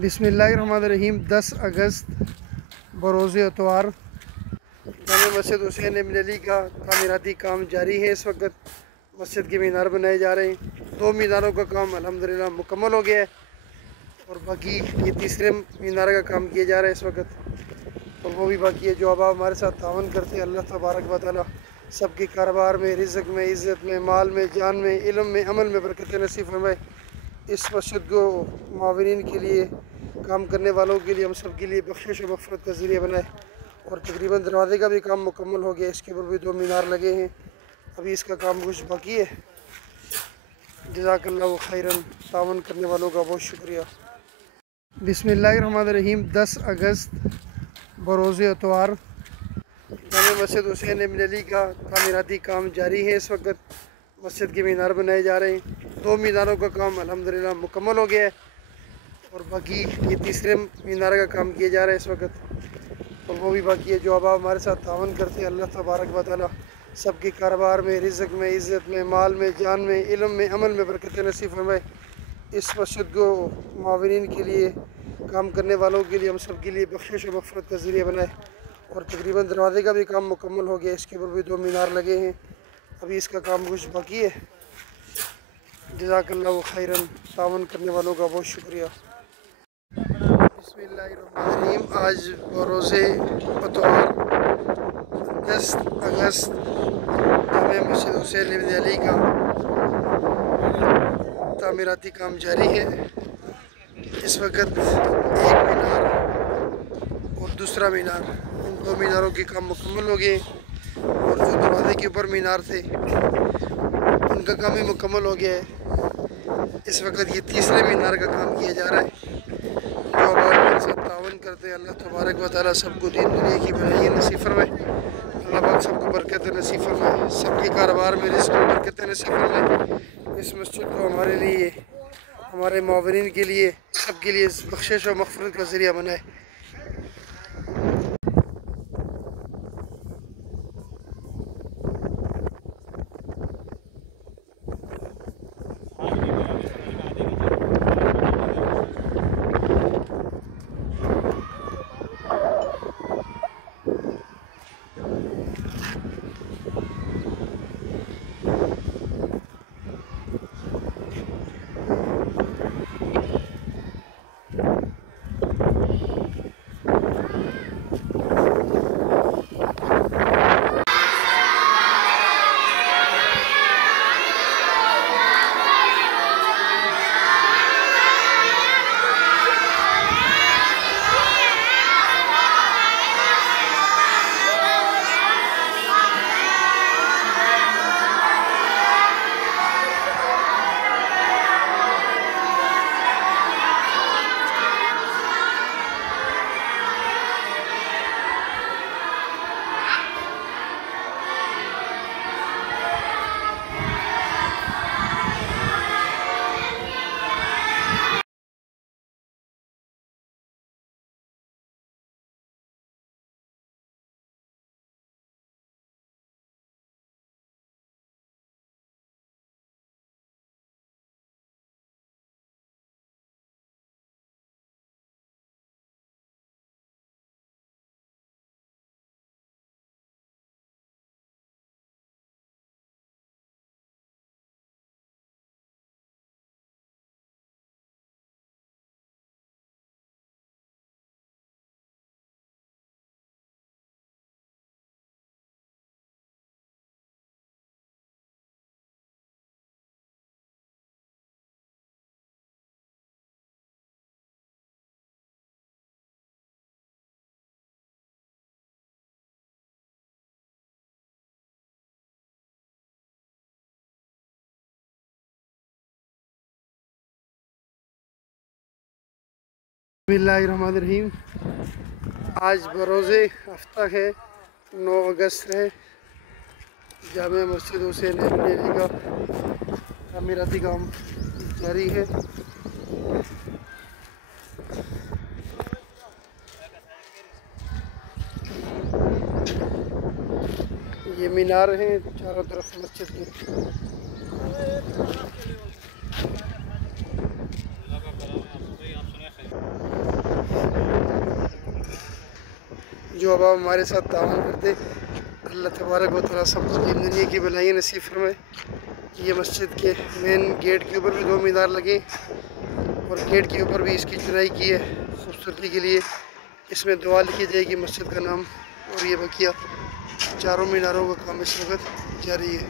बिस्मिल्लाहिर्रहमानिर्रहीम। 10 अगस्त बरोज़ इतवार जामे मस्जिद हुसैन इब्न अली का तामीराती काम जारी है। इस वक्त मस्जिद के मीनार बनाए जा रहे हैं। 2 मीनारों का काम अल्हम्दुलिल्लाह मुकम्मल हो गया है और बाकी ये तीसरे मीनार का काम किया जा रहा है इस वक्त, और वो भी बाकी है। जो अब हमारे साथ तावन करते हैं, अल्लाह तबारक व तआला सबके कारोबार में, रिज़्क़ में, इज़्ज़त में, माल में, जान में, इल्म में, अमल में बरकत नसीब फरमाए। इस मस्जिद को मावरीन के लिए, काम करने वालों के लिए, हम सब के लिए बख्शिश और मग़फ़िरत का ज़रिया बनाए। और तकरीबन दरवाज़े का भी काम मुकम्मल हो गया। इसके ऊपर भी 2 मीनार लगे हैं, अभी इसका काम कुछ बाकी है। जज़ाकल्लाहु खैरन। तावन करने वालों का बहुत शुक्रिया। बिस्मिल्लाहिर्रहमानिर्रहीम। 10 अगस्त बरोज़ इतवार जामे मस्जिद हुसैन इब्न अली का तामीराती काम जारी है। इस वक्त मस्जिद के मीनार बनाए जा रहे हैं। 2 मीनारों का काम अल्हम्दुलिल्लाह मुकम्मल हो गया है और बाकी ये तीसरे मीनार का काम किया जा रहा है इस वक्त, और वो भी बाकी है। जो अब हमारे साथ तावन करते हैं, अल्लाह तबारक व तआला सबके कारोबार में, रिज़्क़ में, इज़्ज़त में, माल में, जान में, इल्म में, अमल में बरकत नसीब फरमाए। इस मस्जिद को मावरीन के लिए, काम करने वालों के लिए, हम सब के लिए बख्शिश और मग़फ़िरत का ज़रिया बनाए। और तकरीबन दरवाज़े का भी काम मुकम्मल हो गया। इसके ऊपर भी 2 मीनार लगे हैं, अभी इसका काम कुछ बाकी है। जज़ाकल्लाहु खैरन। तावन करने वालों का बहुत शुक्रिया। बिस्मिल्लाहिर्रहमानिर्रहीम। आज बरोज़ इतवार 10 अगस्त जामे मस्जिद हुसैन इब्न अली का तामीराती काम जारी है। इस वक्त एक मीनार और दूसरा मीनार, इन 2 मीनारों के काम मुकम्मल हो गए और जो दरवाज़े के ऊपर मीनार थे उनका काम भी मुकम्मल हो गया है। इस वक्त ये तीसरे मीनार का काम किया जा रहा है। जो हमारे साथ तावन करते हैं, अल्लाह तबारक व तआला सबको दीन दुनिया की भलाई नसीब फरमाए। अल्लाह पाक सबको बरकत नसीब फरमाए, सबके कारोबार में, रिज़्क़ में बरकत नसीब फरमाए। इस मस्जिद को हमारे लिए, हमारे मावरीन के लिए, सब के लिए बख्शिश और मग़फ़िरत का ज़रिया बनाए। बिस्मिल्लाहिर्रहमानिर्रहीम। आज बरोज़े हफ्ता है, 9 अगस्त है। जामे मस्जिद हुसैन इब्न अली का तामीराती काम जारी है। ये मीनार हैं चारों तरफ मस्जिद के। जो अब आप हमारे साथ तावन करते, अल्लाह तबारक व तआला सब दुनिया की भलाई नसीब फरमाए। ये मस्जिद के मेन गेट के ऊपर भी 2 मीनार लगे और गेट के ऊपर भी इसकी चुनाई की है खूबसूरती के लिए। इसमें दुआ लिखी जाएगी मस्जिद का नाम और ये बकिया चारों मीनारों का काम इस वक्त जारी है।